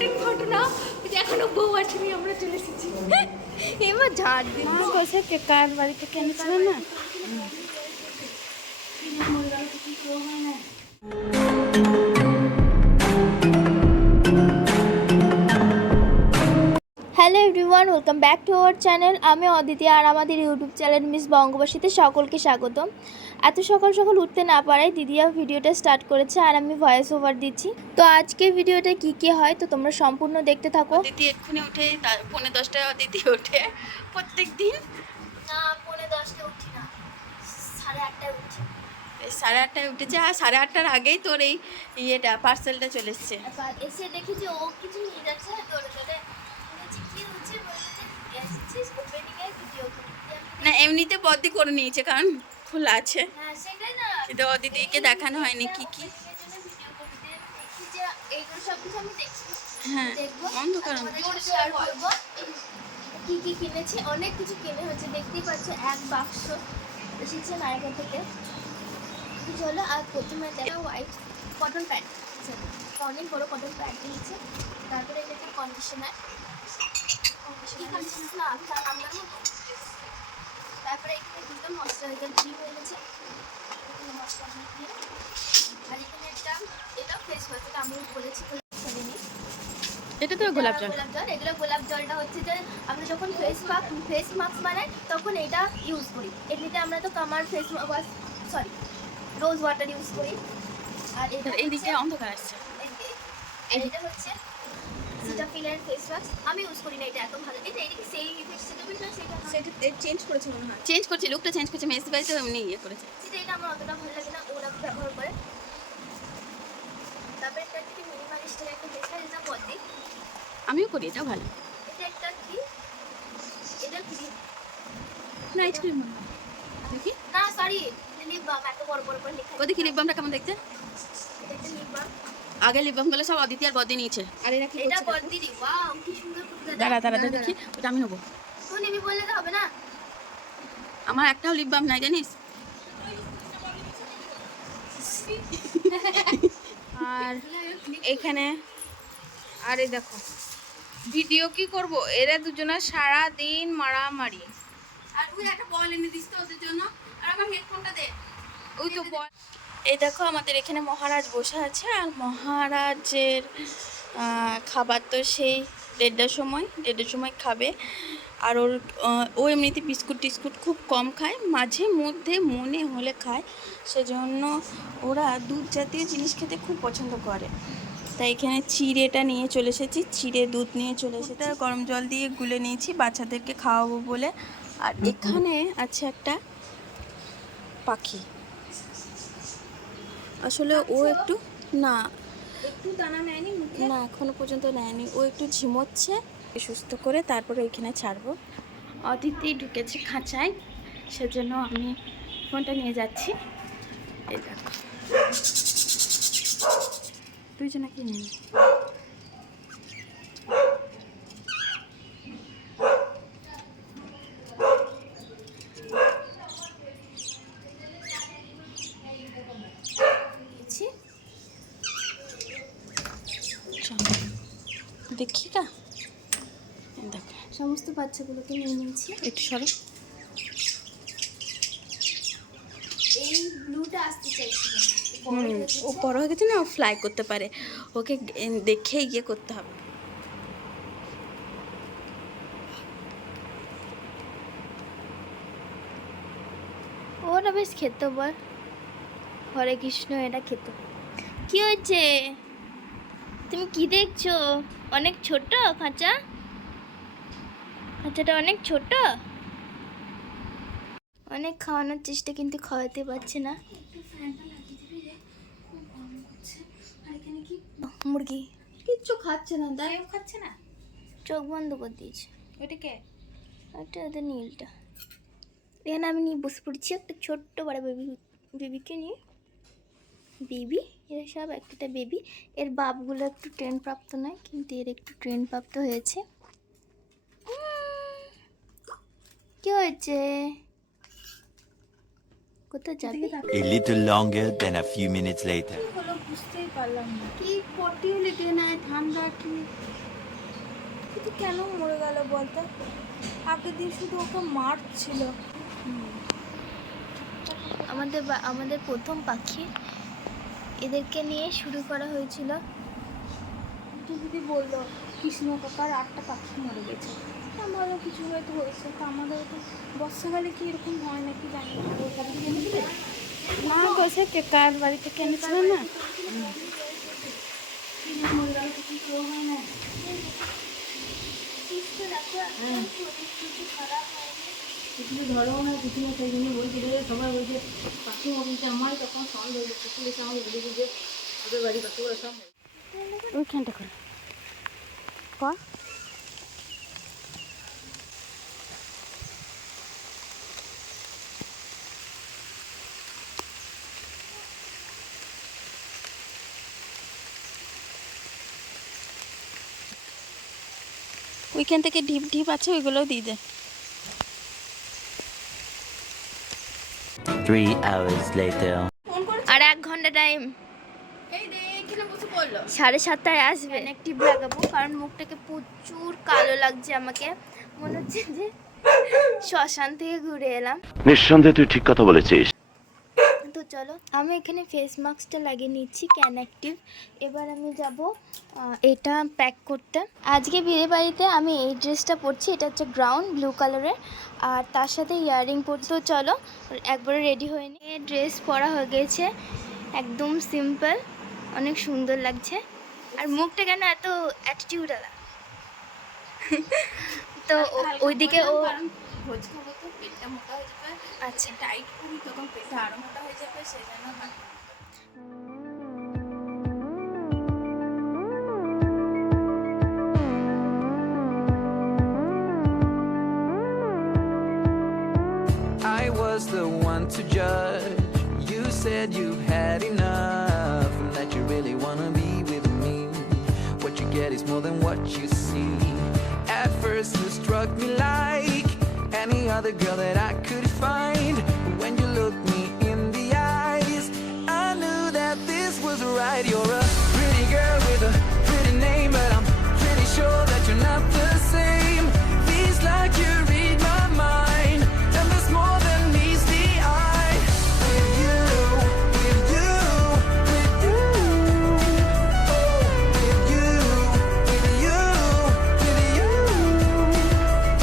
অনেক ঘটনা, এখনো বউ আসেনি, আমরা চলে এসেছি। এবার ঝাড় দিন বসে কার বাড়িতে কিনেছিল না। Hello everyone, welcome back to our channel. আমি অদিতি, আর আমাদের ইউটিউব চ্যানেল মিস বঙ্গবাসীতে সকলকে স্বাগতম। এত সকাল সকাল উঠতে না পারায় দিদিয়া ভিডিওটা স্টার্ট করেছে আর আমি ভয়েস ওভার দিচ্ছি। তো আজকে ভিডিওটা কি হয় তো তোমরা সম্পূর্ণ দেখতে থাকো। দিদি এক্ষুনি উঠে 10:45 দিদি ওঠে প্রত্যেক দিন। না, 10:45 উঠি না, 8:30 উঠি। 8:30 উঠেছে, আর 8:30টার আগেই তোর এই পার্সেলটা চলে এসছে। এসে দেখি যে ও কিছু নিয়ে যাচ্ছে, দৌড়ে দৌড়ে কি হচ্ছে ভিডিও না, এমনিতে বদি করে নিয়েছে কারণ খোলা আছে। হ্যাঁ সেটাই না, কিন্তু দিদিকে দেখানো হয়নি কি কি। হ্যাঁ, অন্ধকার কি কি কিনেছি, অনেক কিছু কিনে হচ্ছে, দেখতেই পাচ্ছ। এক বাক্স এসেছে নায়িকা থেকে কিছু হলো। আর প্রথমে দেখা হোয়াইট কটন প্যান্ট, অনেক বড় কটন প্যান্ট নিয়েছে। তারপরে এটা একটা কন্ডিশনার, তারপরে এখানে দুটো ময়শ্চারাইজার ক্রিম হয়ে গেছে। আর এখানে একটা এটা ফেস ওয়াশ, এটা আমি বলেছি ফেলেনি। এটা তো গোলাপ জল। এগুলো গোলাপ জলটা হচ্ছে যে আমরা যখন ফেস মাস্ক বানাই তখন এটা ইউজ করি। এমনিতে আমরা তো কামার face wash, sorry, rose water use করি। আর এটা এইদিকে অন্ধকার আসছে। এটা হচ্ছে সিটাফিলের ফেস ওয়াশ, আমি ইউজ করি না, এটা এত ভালো। এটা কি সেই সিটাফিল না, সেটা চেঞ্জ করেছে মনে হয়, চেঞ্জ করছে, লুকটা চেঞ্জ করছে, মেসি ভাই তো এমনি ইয়ে করেছে। এটা আমার অতটা ভালো লাগে না, ওরা ব্যবহার করে। তারপরে এটা থেকে মিনিমালিস্টের একটা দেখা যেটা বডি, আমিও করি, এটাও ভালো। এটা একটা কি, এটা ক্রিম না, আইসক্রিম দেখি না, সরি, লিপ বাম, এত বড় বড় করে লেখা। দেখি লিপ বামটা কেমন দেখতে। এটা একটা লিপ বাম। আগে লিপ বাম গুলো সব অদিতি আর বদি নিয়েছে। আর এরা কি এটা করছে? বডি দি, ওয়াও কি সুন্দর ফুটে। দাঁড়া দেখি, ওটা আমি নেবো। তুই নিবি বললে তো হবে না। আমার একটাও লিপ বাম নাই জানিস। আর এখানে আরে দেখো ভিডিও কি করব, এরা দুজনা সারা দিন মারামারি। আর তুই একটা বল এনে দিস তো ওদের জন্য, আর আমার হেডফোনটা দে। ওই তো এই দেখো আমাদের এখানে মহারাজ বসে আছে, আর মহারাজের খাবার তো সেই 1:30টার সময় খাবে। আর ও এমনিতে বিস্কুট টিস্কুট খুব কম খায়, মাঝে মধ্যে মনে হলে খায়। সেজন্য ওরা দুধ জাতীয় জিনিস খেতে খুব পছন্দ করে। তাই এখানে চিড়েটা নিয়ে চলে এসেছি, চিড়ে দুধ নিয়ে চলে এসেছি, গরম জল দিয়ে গুলে নিয়েছি বাচ্চাদেরকে খাওয়াবো বলে। আর এখানে আছে একটা পাখি, আসলে ও একটু দানা নেয়নি মুখে। না এখনো পর্যন্ত নেয়নি, ও একটু ঝিমোচ্ছে। সুস্থ করে তারপরে ওইখানে ছাড়বো। অদিতি ঢুকেছে খাঁচায়, সেজন্য আমি ফোনটা নিয়ে যাচ্ছি। এই দেখো দুইজনে কি নিয়ে দেখি কা। দেখো সমস্ত বাচ্চাগুলোকে নিয়ে নিয়েছি। একটু সরো। এই ব্লুটা আসতে চাইছিল, ও বড় হয়ে গেছে না, ও ফ্লাই করতে পারে, ওকে দেখে ইয়ে করতে হবে। ওরা বেশ খেতে বল, হরে কৃষ্ণ, এটা খেত। কি হয়েছে, তুমি কি দেখছো? অনেক ছোট খাঁচাটা অনেক ছোট, অনেক খাওয়ানোর চেষ্টা কিন্তু খাওয়াতে পারছে না। মুরগি কিচ্ছু খাচ্ছে না, দাঁড়িয়েও খাচ্ছে না, চোখ বন্ধ করে দিয়েছে। ওইটাকে একটা ওদের নীলটা, এখানে আমি নিয়ে বসে পড়ছি একটা ছোট্ট বড় বেবিকে নিয়ে। বেবি, এরা সব একটা বেবি। এর বাপগুলো একটু ট্রেন প্রাপ্ত নয়, কিন্তু এর একটু ট্রেন প্রাপ্ত হয়েছে। কি হয়েছে? কোথায় যাবি? A little longer than a few minutes later. হলো বুঝতেই পারলাম না। কি পটিও লেগে নাই, ঠান্ডা কি কিন্তু কেন মরে গেল বলতো? আগের দিন শুধু ওকে মারছিল। আমাদের প্রথম পাখি, এদেরকে নিয়ে শুরু করা হয়েছিল। দিদি বললো কৃষ্ণ কাকার 8টা পাখি মরে গেছে। আমারও কিছু হয়তো হয়েছে, তো আমাদের তো বর্ষাকালে কি এরকম হয় নাকি জানি না। মা বলছে কে কার বাড়ি থেকে এনেছিল না, কিছু হয় না। কিছু ধরো না, কিছু না, সেই জন্য বলছিল সবাই বলছে পাখি মরছে। আমার তখন সন্দেহ পুকুর এসে আমাকে বলেছে যে ওদের বাড়ি পাখিগুলো সব ওইখানটা করে কর। ওইখান থেকে ঢিপ ঢিপ আছে, ওইগুলোও দিয়ে দে। 3 hours later. আর 1 ঘন্টা টাইম। এই দে এখানে বসে পড়লো। 7:30টায় আসবেন। একটি লাগাবো কারণ মুখটাকে প্রচুর কালো লাগছে আমাকে, মনে হচ্ছে যে শ্মশান থেকে ঘুরে এলাম। নিঃসন্দেহে তুই ঠিক কথা বলেছিস। তো চলো, আমি এখানে ফেস মাস্কটা লাগিয়ে নিচ্ছি ক্যান অ্যাক্টিভ। এবার আমি যাব এটা প্যাক করতে। আজকে বিয়ে বাড়িতে আমি এই ড্রেসটা পরছি, এটা হচ্ছে গ্রাউন্ড ব্লু কালারের, আর তার সাথে ইয়াররিং পরছি। তো চলো একবারে রেডি হয়ে নিয়ে ড্রেস পরা হয়ে গেছে, একদম সিম্পল, অনেক সুন্দর লাগছে। আর মুখটা কেন এত অ্যাটিটিউড আলা। তো ওইদিকে ও ভোজ খাবো তো পেটটা মোটা হয়ে যাবে। আচ্ছা, টাইট করি তখন পেটটা আরো মোটা হয়ে যাবে, সেই জন্য ভালো। I was the one to judge. You said you've had enough and that you really wanna be with me. What you get is more than what you see. At first you struck me like any other girl that I could find. But when you looked me in the eyes, I knew that this was right. You're a pretty girl with a pretty name, but I'm pretty sure that you're not the same. Feels like you read my mind, and there's more than meets the eye. With you, with you, with you. Oh, with you, with you, with you.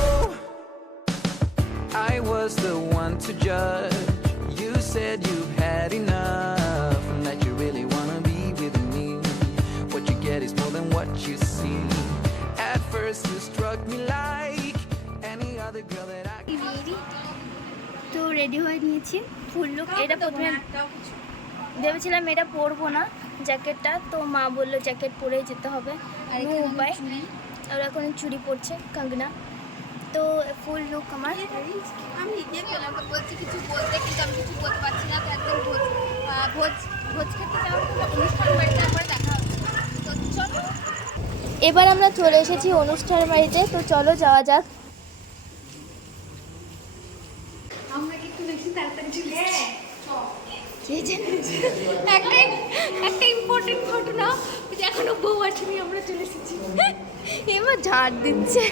Oh, I was the one to judge. You said you've had enough and that you really wanna be with me. What you get is more than what you see. At first you struck me like any other girl that I তো ready হয়ে নিয়েছি ফুল look. এটা প্রথমে ভেবেছিলাম এটা পরবো না জ্যাকেটটা, তো মা বললো জ্যাকেট পরেই যেতে হবে, আর উপায়। আর এখন চুড়ি পরছে কাঙ্গনা। তো ফুল লুক আমার। আমি নিজে আমাকে বলছি কিছু বলতে, কিন্তু আমি কিছু বলতে পারছি না। তো একদম ভোজ খেতে যাওয়ার অনুষ্ঠান বাড়িতে একবার দেখা হবে। তো চলো, এবার আমরা চলে এসেছি অনুষ্ঠান বাড়িতে, তো চলো যাওয়া যাক। আমরা একটু বেশি তাড়াতাড়ি চলে এসেছি। একটা ইম্পর্টেন্ট ঘটনা, যে এখনো বউ আসেনি, আমরা চলে এসেছি। এবার ঝাড় দিচ্ছে।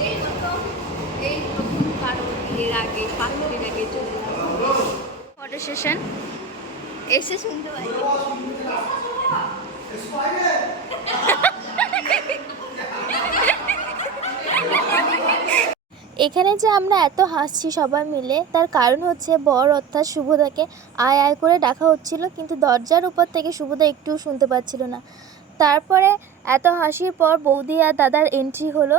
এই প্রথম কারো বিয়ের আগে 5 দিন আগে চলে ফটো সেশন এসে শুনতে পাই। এখানে যে আমরা এত হাসছি সবাই মিলে, তার কারণ হচ্ছে বর অর্থাৎ শুভদাকে আয় আয় করে ডাকা হচ্ছিল, কিন্তু দরজার উপর থেকে শুভদা একটুও শুনতে পাচ্ছিল না। তারপরে এত হাসির পর বৌদি আর দাদার এন্ট্রি হলো।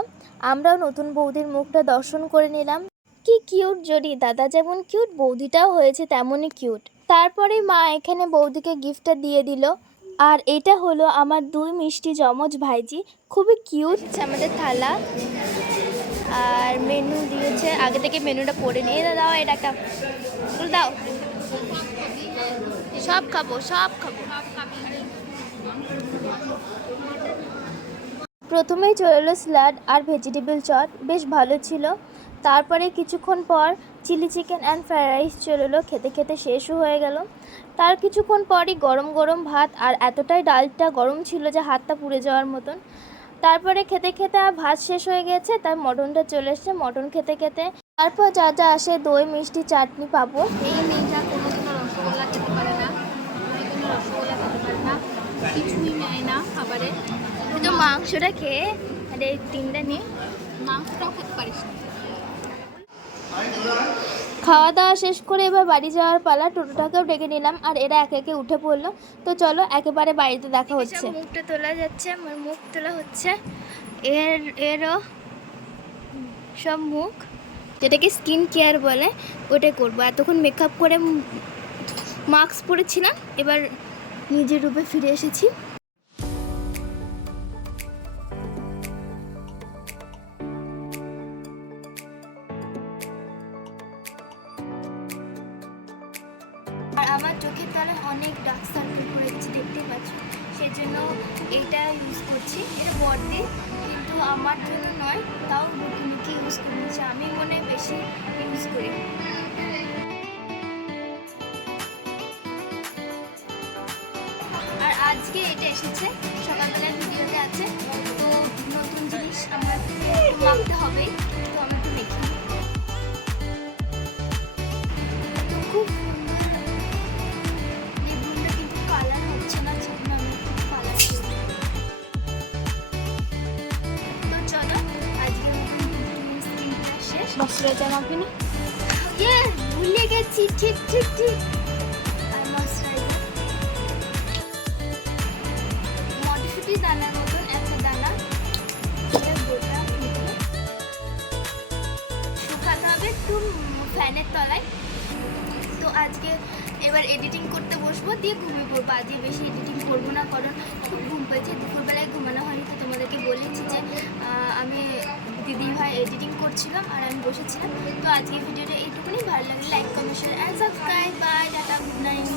আমরাও নতুন বৌদির মুখটা দর্শন করে নিলাম। কি কিউট জড়ি, দাদা যেমন কিউট বৌদিটাও হয়েছে তেমনই কিউট। তারপরে মা এখানে বৌদিকে গিফটটা দিয়ে দিল, আর এটা হলো আমার 2 মিষ্টি যমজ ভাইজি, খুবই কিউট। আমাদের থালা আর মেনু দিয়েছে, আগে থেকে মেনুটা পড়ে নিয়ে দাও, এটা একটা দাও। সব খাবো, সব খাবো। প্রথমেই চলে এলো স্যালাড আর ভেজিটেবল চট, বেশ ভালো ছিল। তারপরে কিছুক্ষণ পর chilli chicken and fried rice চলে এলো, খেতে খেতে শেষও হয়ে গেল। তার কিছুক্ষণ পরই গরম গরম ভাত, আর এতটাই ডালটা গরম ছিল যে হাতটা পুড়ে যাওয়ার মতন। তারপরে খেতে খেতে আর ভাত শেষ হয়ে গেছে, তাই মটনটা চলে এসছে। মটন খেতে খেতে তারপর যা যা আসে দই, মিষ্টি, চাটনি, পাঁপড়। এই মেয়েটা কোনোদিনও রসগোল্লা খেতে পারে না, কোনোদিনও রসগোল্লা খেতে পারে না, কিছুই নেয় না খাবারে। তো মাংসটা খেয়ে আর এই তিনটা নিয়ে মাংসটাও খেতে পারিস না। খাওয়া দাওয়া শেষ করে এবার বাড়ি যাওয়ার পালা। টোটোটাকেও ডেকে নিলাম আর এরা একে একে উঠে পড়লো। তো চলো একেবারে বাড়িতে দেখা হচ্ছে। মুখটা তোলা যাচ্ছে, আমার মুখ তোলা হচ্ছে। এরও সব মুখ, যেটাকে স্কিন কেয়ার বলে, ওটাই করবো। এতক্ষণ মেকআপ করে মাস্ক পরেছিলাম, এবার নিজের রূপে ফিরে এসেছি। আর আমার চোখের তলায় অনেক ডার্ক সার্কেল পড়ে গেছে, দেখতেই পাচ্ছ। সেই জন্য এইটা ইউজ করছি। এটা বডি, কিন্তু আমার জন্য নয়, তাও লুকি ইউজ করে নিচ্ছি। আমি মনে হয় বেশি ইউজ করি। আর আজকে এটা এসেছে, সকালবেলার ভিডিওতে আছে। তো নতুন জিনিস আমার মাখতে হবে, তো আমি একটু দেখি। তো খুব কালার হচ্ছে না, যখন আমি একটু কালার করি। তো চলো আজকের মতন স্কিনটা শেষ। ময়শ্চারাইজার মাখিনি, ভুলে গেছি। ঠিক ঠিক ঠিক। আর ময়শ্চারাইজার মটরশুঁটি দানার মতন একটা দানা, গোটা শুকাতে হবে একটু ফ্যানের তলায়। তো আজকে এবার এডিটিং করতে বসবো, দিয়ে ঘুমিয়ে পড়বো। আজকে বেশি এডিটিং করবো না, কারণ খুব ঘুম পেয়েছে। দুপুরবেলায় ঘুমানো হয়নি, তো তোমাদেরকে বলেছি যে আমি দিদি ভাই এডিটিং করছিলাম আর আমি বসেছিলাম। তো আজকে ভিডিওটা এইটুকুনি। ভালো লাগলে like, comment, share and subscribe. Bye, tata, good night.